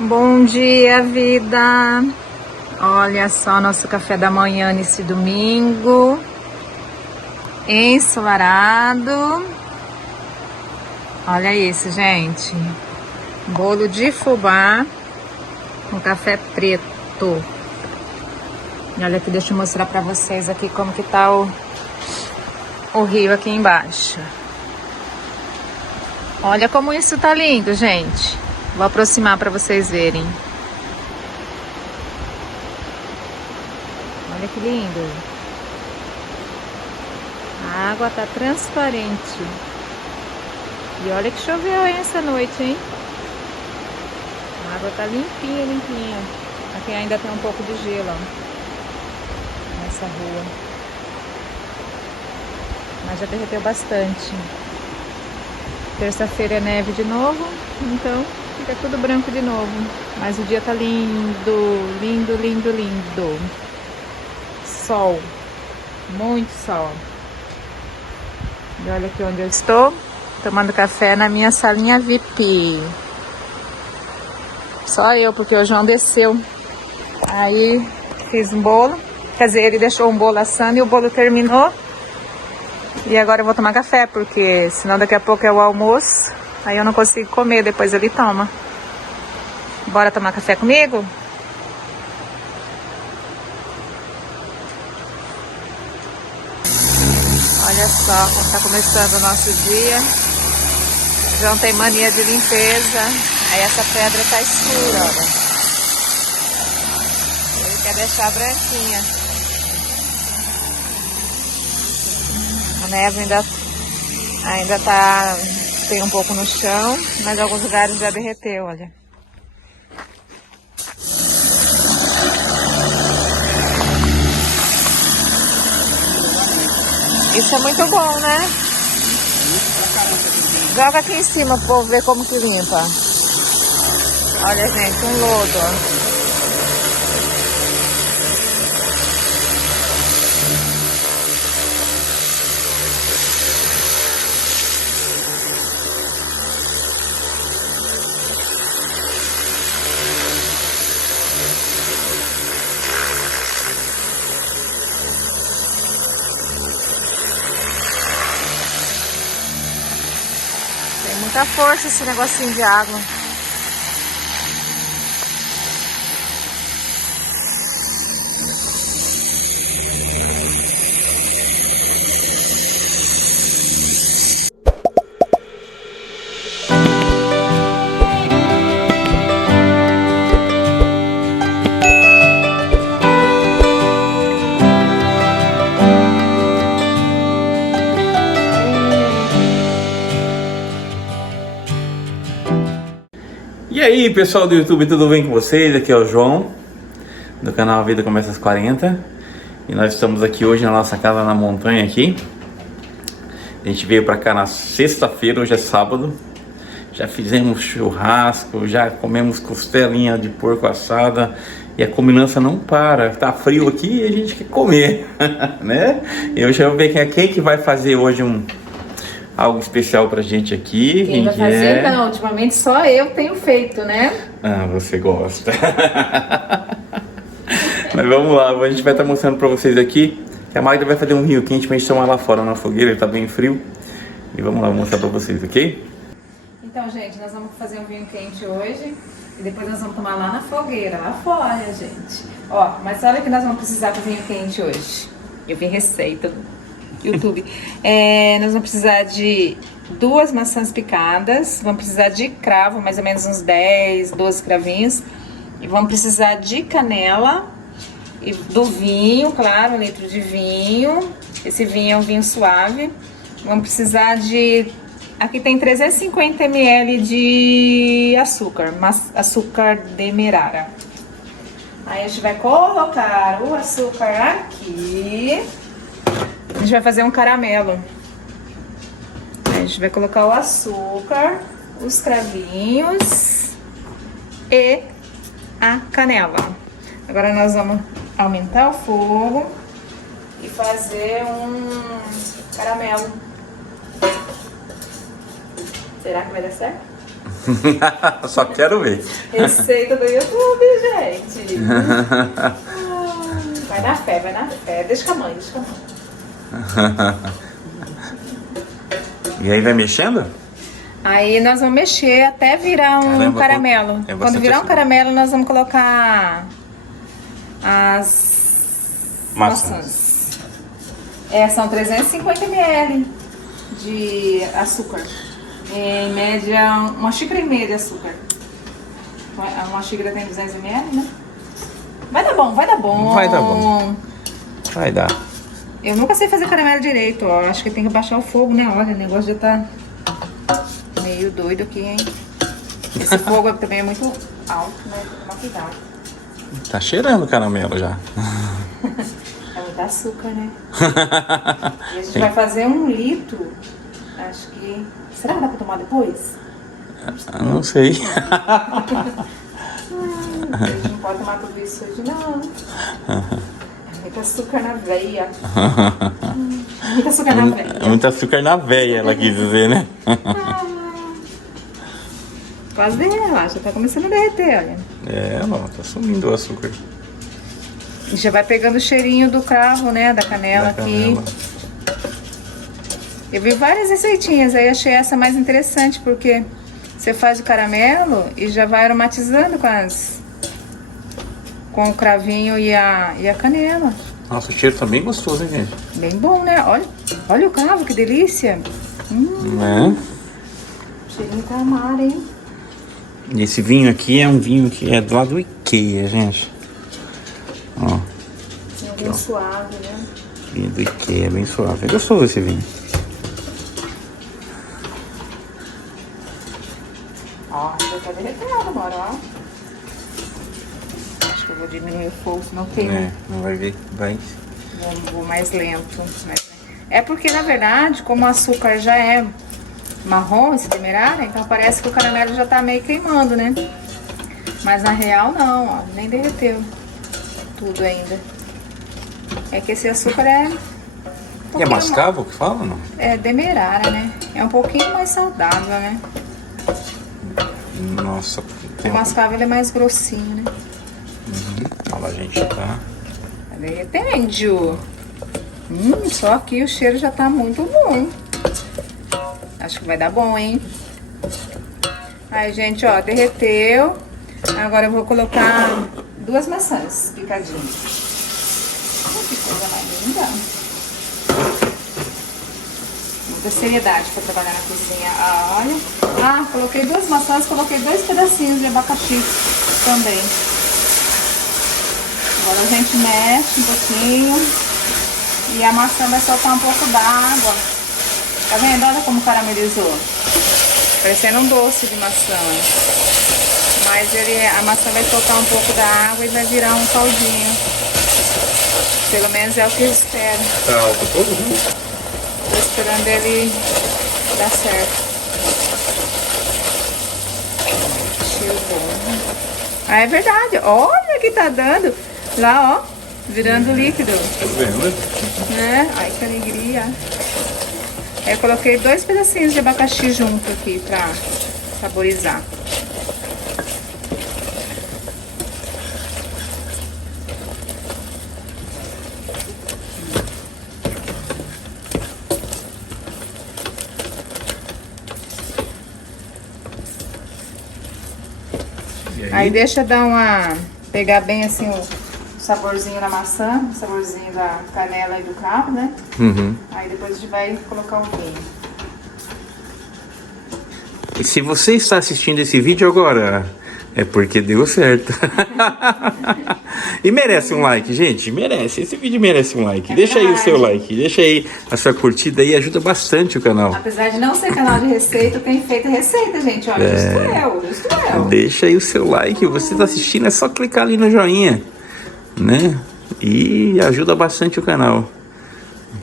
Bom dia, vida! Olha só nosso café da manhã nesse domingo, ensolarado. Olha isso, gente. Bolo de fubá com café preto. E olha aqui, deixa eu mostrar pra vocês aqui como que tá o rio aqui embaixo. Olha como isso tá lindo, gente. Vou aproximar para vocês verem. Olha que lindo. A água tá transparente. E olha que choveu aí essa noite, hein? A água tá limpinha, limpinha. Aqui ainda tem um pouco de gelo, ó, nessa rua. Mas já derreteu bastante. Terça-feira é neve de novo, então fica tudo branco de novo. Mas o dia tá lindo, lindo, lindo, lindo. Sol, muito sol. E olha aqui onde eu estou, tomando café na minha salinha VIP. Só eu, porque o João desceu. Aí fiz um bolo, quer dizer, ele deixou um bolo assando e o bolo terminou. E agora eu vou tomar café, porque senão daqui a pouco é o almoço. Aí eu não consigo comer, depois ele toma. Bora tomar café comigo? Olha só como tá começando o nosso dia. O João tem mania de limpeza. Aí essa pedra tá escura, olha. Ele quer deixar branquinha. A neve ainda tá, tem um pouco no chão, mas em alguns lugares já derreteu, olha. Isso é muito bom, né? Joga aqui em cima pro povo ver como que limpa. Olha, gente, um lodo, ó. Tem muita força esse negocinho de água. E aí, pessoal do YouTube, tudo bem com vocês? Aqui é o João, do canal A Vida Começa às 40. E nós estamos aqui hoje na nossa casa na montanha aqui. A gente veio pra cá na sexta-feira, hoje é sábado. Já fizemos churrasco, já comemos costelinha de porco assada. E a combinança não para, tá frio aqui e a gente quer comer, né? E hoje eu vou ver quem que vai fazer hoje algo especial pra gente aqui. Quem vai fazer? Não, ultimamente só eu tenho feito, né? Ah, você gosta. Mas vamos lá, a gente vai estar mostrando pra vocês aqui que a Magda vai fazer um vinho quente pra gente tomar lá fora na fogueira, tá bem frio. E vamos lá, vou mostrar pra vocês, ok? Então, gente, nós vamos fazer um vinho quente hoje. E depois nós vamos tomar lá na fogueira, lá fora, gente. Ó, mas olha que nós vamos precisar do vinho quente hoje. Eu vi receita do YouTube. Nós vamos precisar de 2 maçãs picadas. Vamos precisar de cravo, mais ou menos uns 10, 12 cravinhos. E vamos precisar de canela. E do vinho, claro, 1 litro de vinho. Esse vinho é um vinho suave. Vamos precisar de... Aqui tem 350 ml de açúcar, açúcar demerara. Aí a gente vai colocar o açúcar aqui. A gente vai fazer um caramelo. Aí a gente vai colocar o açúcar, os cravinhos e a canela. Agora nós vamos aumentar o fogo e fazer um caramelo. Será que vai dar certo? Só quero ver. Receita do YouTube, gente. Vai na fé, vai na fé. Deixa com a mãe, deixa com a mãe. E aí vai mexendo? Aí nós vamos mexer até virar um Caramba, caramelo. é Quando virar um açúcar. caramelo, nós vamos colocar as maçãs. São 350 ml de açúcar. Em média, 1,5 xícara de açúcar. Uma xícara tem 200 ml, né? Vai dar bom, vai dar bom. Vai dar bom. Vai dar. Eu nunca sei fazer caramelo direito, ó. Acho que tem que baixar o fogo, né? Olha, o negócio já tá meio doido aqui, hein? Esse fogo também é muito alto, né? Tem que tomar cuidado. Tá cheirando o caramelo já. É muito açúcar, né? E a gente vai fazer 1 litro. Acho que... Será que dá pra tomar depois? Não sei. A gente não pode tomar tudo isso hoje, não. É muito açúcar na veia. Muito açúcar na veia. É muito açúcar na veia, ela quis dizer, né? Quase derrela, já tá começando a derreter, olha. É, não, tá sumindo o açúcar. E já vai pegando o cheirinho do cravo, né? Da canela Da aqui. canela. Eu vi várias receitinhas, aí achei essa mais interessante, porque você faz o caramelo e já vai aromatizando com o cravinho e a canela. Nossa, o cheiro tá bem gostoso, hein, gente? Bem bom, né? Olha o cravo, que delícia. É. O cheirinho tá amaro, hein? E esse vinho aqui é um vinho que é do lado do IKEA, gente. Ó, É bem suave, né? vinho do IKEA, bem suave. É gostoso esse vinho. Ó, já tá derretendo agora, ó. Acho que eu vou diminuir o fogo, senão queima. É, não vai ver, vai. Vou mais lento. É porque, na verdade, como o açúcar já é marrom, esse demerara, então parece que o caramelo já tá meio queimando, né? Mas na real não, ó, nem derreteu tudo ainda. É que esse açúcar é... E é mascavo que fala, não? É demerara, né? É um pouquinho mais saudável, né? Nossa, O tem mascavo ele é mais grossinho, né? Olha lá, gente, tá? Tá derretendo. Só aqui o cheiro já tá muito bom. Acho que vai dar bom, hein? Aí, gente, ó, derreteu. Agora eu vou colocar 2 maçãs picadinhas. Que coisa mais linda. Muita seriedade pra trabalhar na cozinha. Olha. Ah, coloquei 2 maçãs, coloquei 2 pedacinhos de abacaxi também. Agora a gente mexe um pouquinho. E a maçã vai soltar um pouco d'água. Tá vendo? Olha como caramelizou. Parecendo um doce de maçã. Mas a maçã vai soltar um pouco da água e vai virar um caldinho. Pelo menos é o que eu espero. Tá alto todo, né? Tô esperando ele dar certo. Cheiro bom. Ah, é verdade. Olha que tá dando. Lá, ó. Virando líquido. Tá vendo? Né? Ai, que alegria. Aí eu coloquei 2 pedacinhos de abacaxi junto aqui pra saborizar. E Aí deixa dar pegar bem assim o saborzinho da maçã, o saborzinho da canela e do cravo, né? Uhum. Aí depois a gente vai colocar o vinho. E se você está assistindo esse vídeo agora, é porque deu certo. E merece um like, gente, merece. Esse vídeo merece um like. Deixa aí o seu like, deixa aí a sua curtida aí, ajuda bastante o canal. Apesar de não ser canal de receita, tem feito receita, gente. Olha, isto eu. Deixa aí o seu like, você está assistindo, é só clicar ali no joinha, né? E ajuda bastante o canal.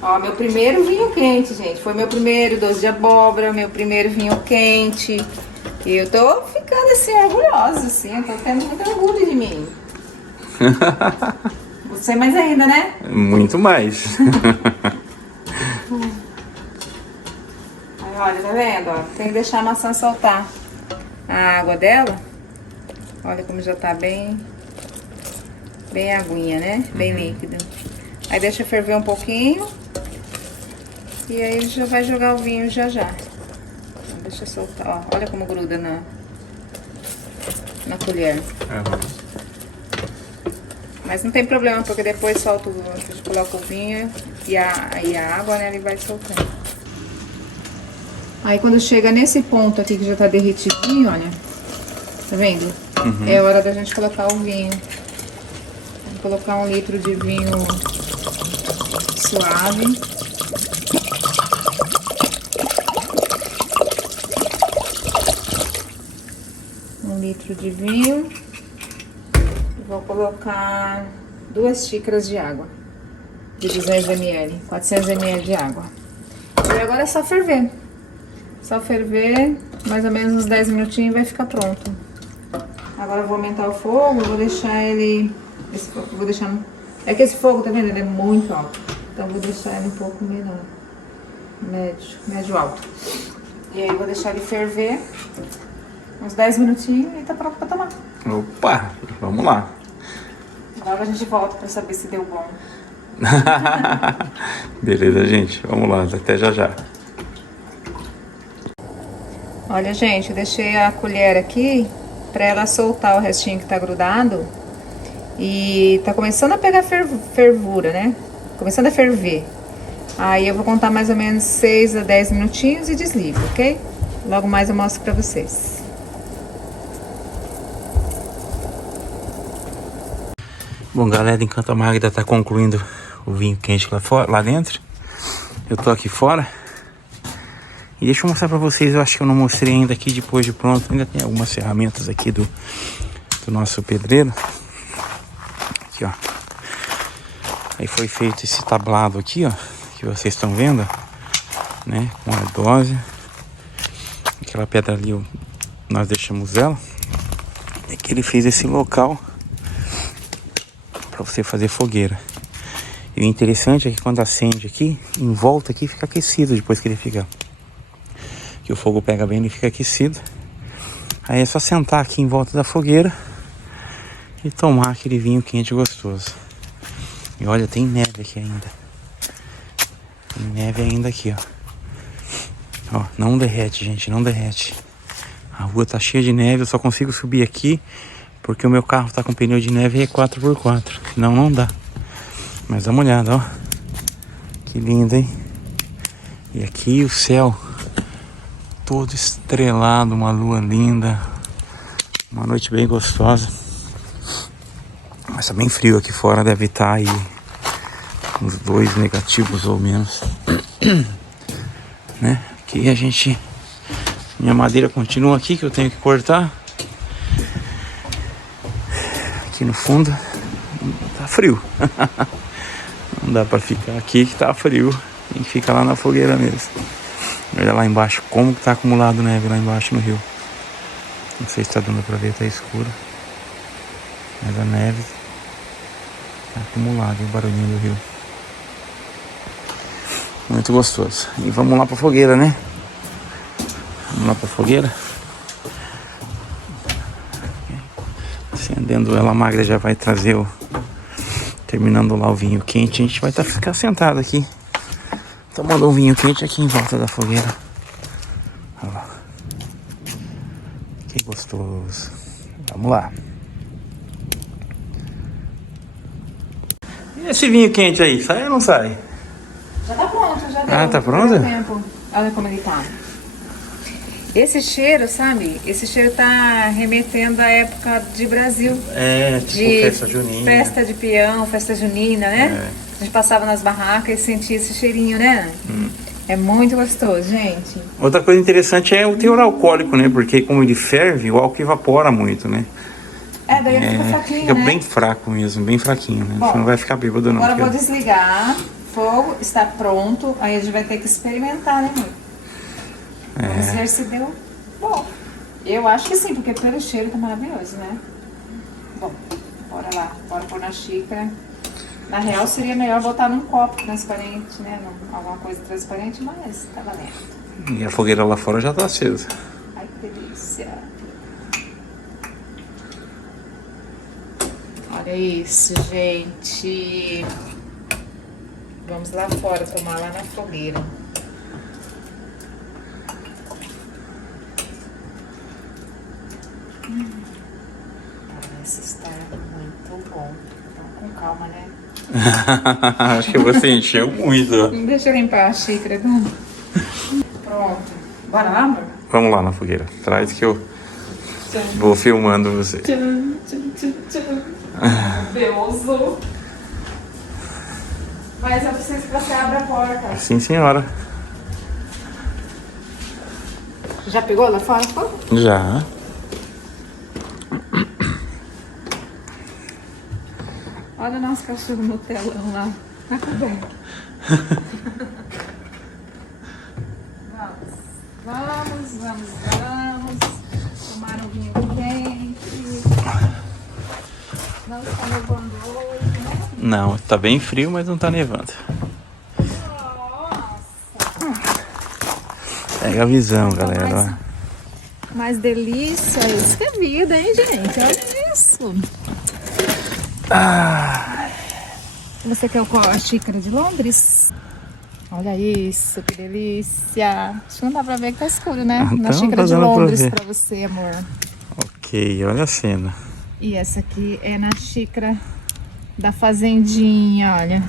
Ó, meu primeiro vinho quente, gente. Foi meu primeiro doce de abóbora, meu primeiro vinho quente. E eu tô ficando assim, orgulhosa, assim. Eu tô tendo muito orgulho de mim. Você mais ainda, né? Muito mais. Aí, olha, tá vendo? Ó, tem que deixar a maçã soltar a água dela. Olha como já tá bem aguinha, né? Bem líquido. Aí deixa ferver um pouquinho. E aí já vai jogar o vinho já. Então, deixa soltar, ó. Olha como gruda na colher. Mas não tem problema, porque depois solta a gente coloca o vinho e a água, né? Ele vai soltando. Aí quando chega nesse ponto aqui que já tá derretidinho, olha. Tá vendo? É hora da gente colocar o vinho. Vou colocar 1 litro de vinho suave. Um litro de vinho. Vou colocar 2 xícaras de água. De 200 ml. 400 ml de água. E agora é só ferver. Só ferver, mais ou menos uns 10 minutinhos e vai ficar pronto. Agora eu vou aumentar o fogo, vou deixar ele... vou deixar... É que esse fogo, tá vendo? Ele é muito alto. Então eu vou deixar ele um pouco menor. Médio alto. E aí eu vou deixar ele ferver uns 10 minutinhos e tá pronto pra tomar. Opa, vamos lá. Agora a gente volta pra saber se deu bom. Beleza, gente. Vamos lá, até já. Olha, gente, eu deixei a colher aqui pra ela soltar o restinho que tá grudado. E tá começando a pegar fervura, né? Começando a ferver. Aí eu vou contar mais ou menos 6 a 10 minutinhos e desligo, ok? Logo mais eu mostro pra vocês. Bom, galera, enquanto a Magda tá concluindo o vinho quente lá dentro, eu tô aqui fora. E deixa eu mostrar pra vocês, eu acho que eu não mostrei ainda aqui depois de pronto. Ainda tem algumas ferramentas aqui do nosso pedreiro. Aqui, ó. Aí foi feito esse tablado aqui, ó, que vocês estão vendo, né? Com a dose. Aquela pedra ali, nós deixamos ela. É que ele fez esse local para você fazer fogueira. E o interessante é que quando acende aqui, em volta aqui fica aquecido depois que ele fica. Que o fogo pega bem, ele fica aquecido. Aí é só sentar aqui em volta da fogueira e tomar aquele vinho quente gostoso. E olha, tem neve aqui ainda. Tem neve ainda aqui, ó. Ó, não derrete, gente, não derrete. A rua tá cheia de neve, eu só consigo subir aqui porque o meu carro tá com pneu de neve e é 4x4. Senão não dá. Mas dá uma olhada, ó. Que lindo, hein? E aqui o céu todo estrelado, uma lua linda. Uma noite bem gostosa. Mas tá bem frio aqui fora, deve estar aí uns 2 negativos ou menos. Né? Aqui a gente... Minha madeira continua aqui, que eu tenho que cortar. Aqui no fundo tá frio. Não dá pra ficar aqui que tá frio. Tem que ficar lá na fogueira mesmo. Olha lá embaixo como que tá acumulado neve lá embaixo no rio. Não sei se tá dando pra ver, tá escuro. Mas a neve tá acumulada, o barulhinho do rio. Muito gostoso. E vamos lá pra fogueira, né? Vamos lá pra fogueira. Acendendo ela, a Magda já vai trazer terminando lá o vinho quente. A gente vai ficar sentado aqui tomando um vinho quente aqui em volta da fogueira. Olha lá. Que gostoso. Vamos lá. E esse vinho quente aí, sai ou não sai? Já tá pronto, já deu. Ah, tá pronto? Tempo. Olha como ele tá. Esse cheiro, sabe? Esse cheiro tá remetendo à época de Brasil. É, tipo de festa junina. Festa de peão, festa junina, né? É. A gente passava nas barracas e sentia esse cheirinho, né? É muito gostoso, gente. Outra coisa interessante é o teor alcoólico, né? Porque como ele ferve, o álcool evapora muito, né? É, daí ele fica fraquinho, fica né? bem fraco mesmo, bem fraquinho, né? Bom, você não vai ficar bêbado não. Agora eu vou porque... desligar. Fogo está pronto. Aí a gente vai ter que experimentar, né, mãe? Vamos ver se deu bom. Eu acho que sim, porque pelo cheiro tá maravilhoso, né? Bom, bora lá. Bora pôr na xícara. Na real, seria melhor botar num copo transparente, né? Alguma coisa transparente, mas tá valendo. E a fogueira lá fora já tá acesa. Ai, que delícia. É isso, gente. Vamos lá fora tomar lá na fogueira. Parece estar muito bom. Então, com calma, né? Acho que você encheu muito. Deixa eu limpar a xícara. Pronto. Bora lá, amor? Vamos lá na fogueira. Traz que eu vou filmando você. Tchan, tchan, tchan, tchan. Deus. Mas eu preciso que você abra a porta. Sim, senhora. Já pegou lá fora? Já. Olha o nosso cachorro no telão lá. Na coberta. Vamos. Tomar um vinho quente. Não está nevando hoje, né? Não, tá bem frio, mas não tá nevando. Nossa. Pega a visão, galera. Mais delícia. Isso que é vida, hein, gente? Olha isso. Você quer qual? A xícara de Londres? Olha isso, que delícia. Acho que não dá pra ver que tá escuro, né? Então, Na xícara tá de dando pra Londres ver. pra você, amor. Ok, olha a cena. E essa aqui é na xícara da fazendinha, olha.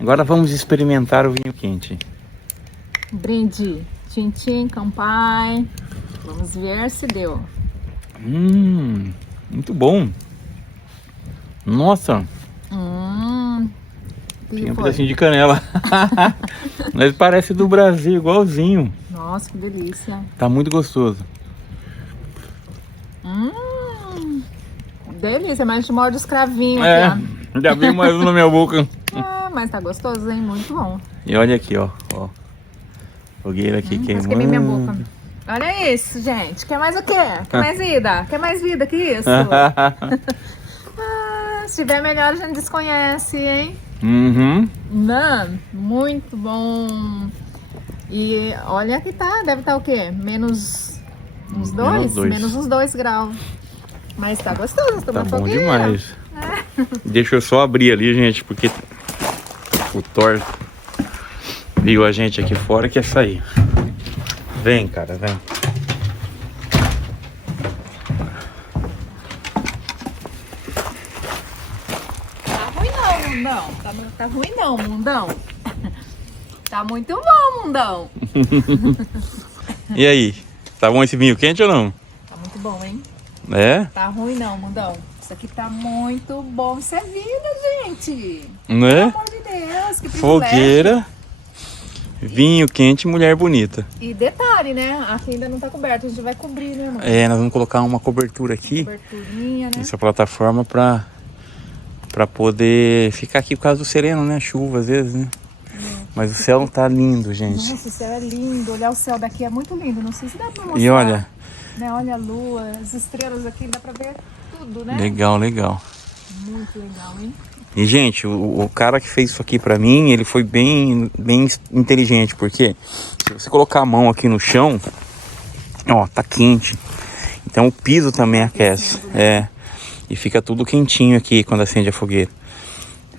Agora vamos experimentar o vinho quente. Brinde. Tchim, campai. Vamos ver se deu. Muito bom. Nossa, tem um pedacinho de canela. Mas parece do Brasil, igualzinho. Nossa, que delícia. Tá muito gostoso. Delícia, mas a gente morde os cravinhos É, aqui, já vi mais um na minha boca. ó. Mas tá gostoso, hein? Muito bom. E olha aqui, ó. Fogueira aqui Quase queimando. queimei minha boca. Olha isso, gente. Quer mais o quê? Quer mais vida? Quer mais vida que isso? Se tiver melhor, a gente desconhece, hein? Não, muito bom. E olha que tá, deve estar o quê? Menos uns dois? Menos uns 2 graus. Mas tá gostoso, Tá na bom fogueira. demais. Deixa eu só abrir ali, gente, porque o Thor viu a gente aqui fora e quer sair. Vem, cara, vem. Tá ruim não, mundão. Tá ruim não, mundão. Tá muito bom, mundão. E aí? Tá bom esse vinho quente ou não? Tá muito bom, hein? É? Tá ruim não, mundão. Isso aqui tá muito bom. Isso é vida, gente. Né? Pelo amor de Deus, que privilégio. Fogueira, vinho quente, mulher bonita. E detalhe, né? Aqui ainda não tá coberto. A gente vai cobrir, né, mano? É, nós vamos colocar uma cobertura aqui Coberturinha, né? nessa plataforma pra poder ficar aqui por causa do sereno, né? Chuva às vezes, né? Mas o céu tá lindo, gente. Nossa, o céu é lindo. Olhar o céu daqui é muito lindo. Não sei se dá pra mostrar. E olha, Né? Olha a lua, as estrelas aqui. Dá pra ver tudo, né? legal. Muito legal, hein? E, gente, o cara que fez isso aqui pra mim, ele foi bem inteligente, porque se você colocar a mão aqui no chão, ó, tá quente. Então o piso também aquece. É. E fica tudo quentinho aqui quando acende a fogueira.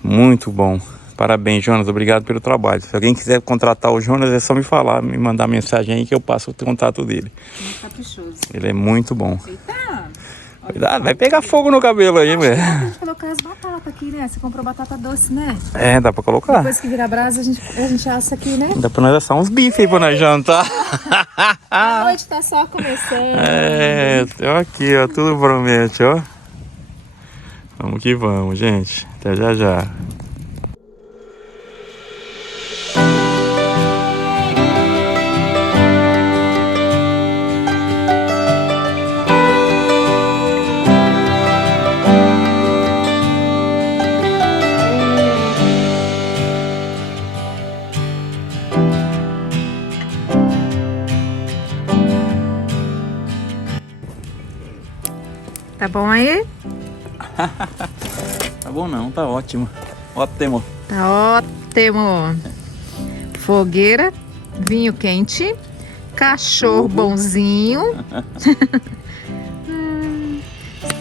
Muito bom. Parabéns, Jonas. Obrigado pelo trabalho. Se alguém quiser contratar o Jonas, é só me falar, me mandar mensagem aí que eu passo o contato dele. Muito caprichoso. Ele é muito bom. Eita! Cuidado, vai pegar fogo no cabelo aí, Dá velho. pra gente colocar as batatas aqui, né? Você comprou batata doce, né? É, dá pra colocar. Depois que virar brasa, a gente assa aqui, né? Dá pra nós assar uns bifes aí pra nós jantar. A noite tá só começando. É, aqui, ó, tudo promete, ó. Vamos que vamos, gente. Até já já. Tá bom aí? Tá bom não, tá ótimo. Ótimo. Tá ótimo. Fogueira, vinho quente, cachorro bonzinho,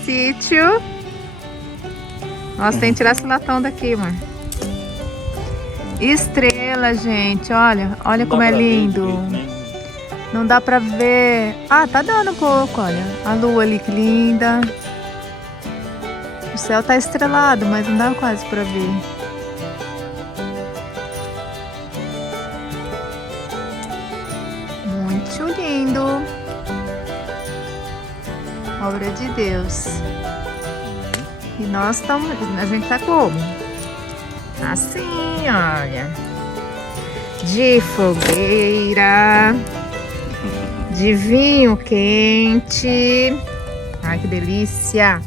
sítio Nossa, tem que tirar esse latão daqui, mano. Estrela, gente, olha. Olha como é lindo. Não dá pra ver. Ah, tá dando um pouco, olha. A lua ali, que linda. O céu tá estrelado, mas não dá quase pra ver. Muito lindo. Obra de Deus. E nós estamos... A gente tá como? Assim, olha. De fogueira. De vinho quente. Ai, que delícia.